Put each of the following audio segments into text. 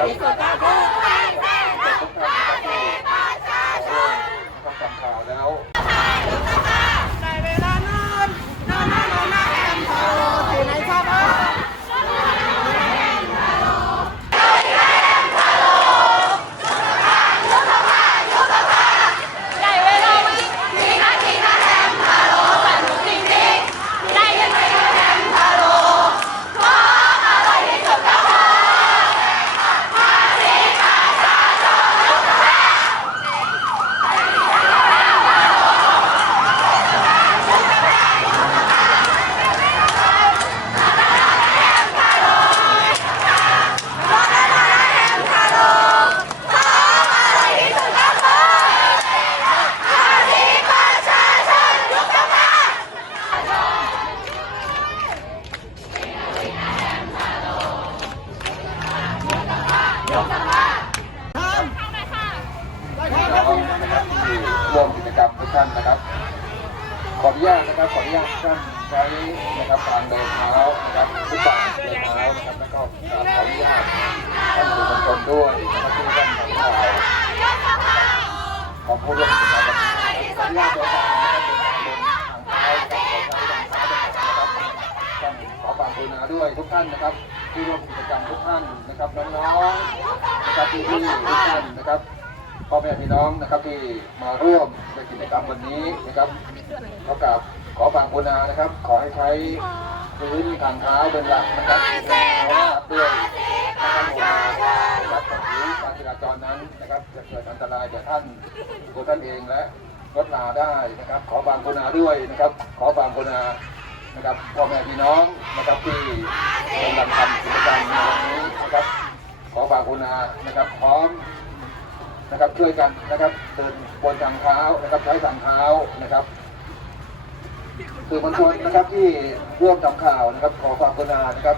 ร่อยที่สุดก็คือไข่แซ่บทุกท่านที่ประชาชน ต้องฟังข่าวแล้ว ได้เวลานอนนอนนอนนอนนอนแอมโทรที่ไหนชอบเออได้เวลาวิ่งทีนาทีนาแอมพาโลสนุกจริงๆได้ยังไงแอมพาโลของอร่อยที่สุดก็คือภาษีประชาชนทุกท่าน น้องนะครับที่ ร่วมกิจกรรมทุกท่านนะครับ ขออนุญาตนะครับขออนุญาตท่านใช้นะครับการเดินเท้านะครับทุกบาทเดินเท้านะครับแล้วก็ขออนุญาตท่านสื่อมวลชนด้วยนะครับที่ท่านทำข่าของผู้ร่วมกิจกรรมวันะครับขออนุญาตเดินทางนะครับเดินทางเท้านะครับขอใช้ทางเท้านนะครับท่านขอความกรุณาด้วยทุกท่านนะครับที่ร่วมกิจกรรมทุกท่านนะครับน้องๆนะครับพี่ๆทุกท่านนะครับ พ่อแม่พี่น้องนะครับที่มาร่วมในกิจกรรมวันนี้นะครับเท่ากับขอควากรุณานะครับ ขอให้ใช้พื้นทางเท้าเป็นหลักนะครับเพราะว่าด้วยการหัวนะครับกับผิวการจราจรนั้นนะครับจะเกิดอันตรายแก่ท่านตัวท่านเองและรถลาได้นะครับ ขอควากรุณาด้วยนะครับ ขอควากรุณานะครับพ่อแม่พี่น้องนะครับที่กำลังทำกิจกรรมในวันนี้นะครับ ขอควากรุณานะครับพร้อม นะครับช่วยกันนะครับเดินบนทางเท้านะครับใช้ทางเท้านะครับสื่อมวลชนนะครับที่ร่วมทำข่าวนะครับ ขอความกรุณานะครับ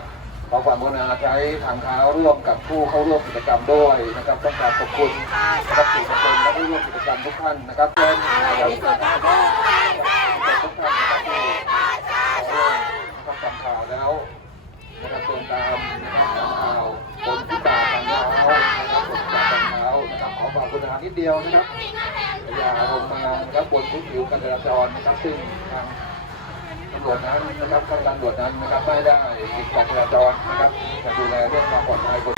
ขอความกรุณาใช้ทางเท้าร่วมกับผู้เข้าร่วมกิจกรรมด้วยนะครับต้องการขอบคุณนะครับสื่อมวลชนและผู้ร่วมกิจกรรมทุกท่านนะครับเชิญนะครับทุกท่านนะครับที่ต้องทำข่าวแล้ว นะครับเดินตามนะครับตามข่าวบนฟุตบาททางเท้านะครับบนฟุตบาททางเท้านะครับขอความกรุณา นิดเดียวนะครับอย่าลงมานะครับบนพื้นผิวการจราจรนะครับซึ่งทางตำรวจนั้นนะครับทางตำรวจนั้นนะครับไม่ได้ติดการจราจรนะครับจะดูแลเรื่องความปลอดภัยกฎ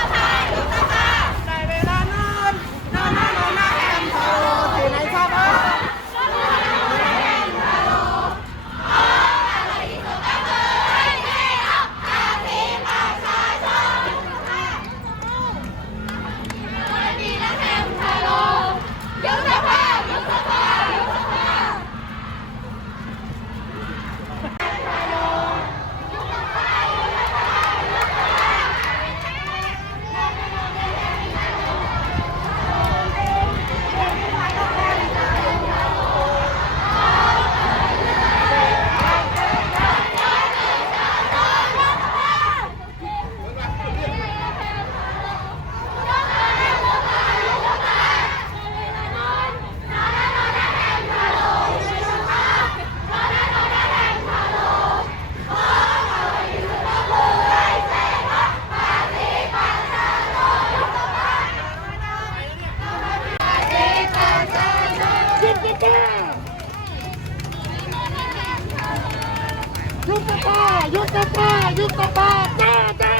ยุบป้ายุบป้ายุบป้าจ้าจ้า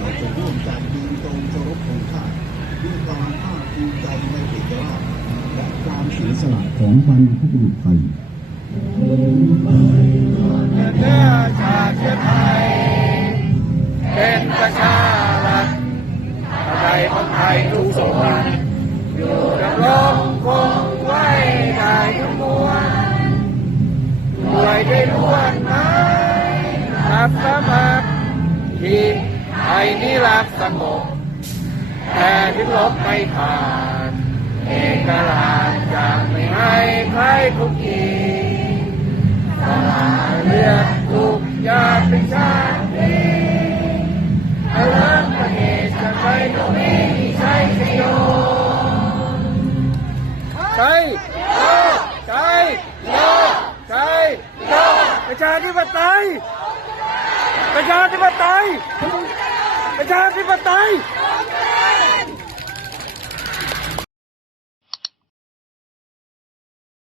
เราจะร่วมกันยืนตรงเคารพธงชาติด้วยความภาคภูมิใจในเอกราชและความเสละของบรรพบุรุษไทยเนื้อชาติไทย เป็นประชารัฐอะไรของไทยทุกส่วนอยู่ดำรงคงไว้ได้ทั้งมวลด้วยได้ล้วนไม้รับสมัครที่ไทยนี่รักสงบแต่ถึงลบไม่ผ่าน เอกลาชจะไม่ให้ใครคุกคีสละเลือดทุกยาเป็นชาติอาลังประเทศไทยก็ไม่มีใช้สยองไทยไทยไทยประชาธิปไตยประชาธิปไตยประชาธิปไตย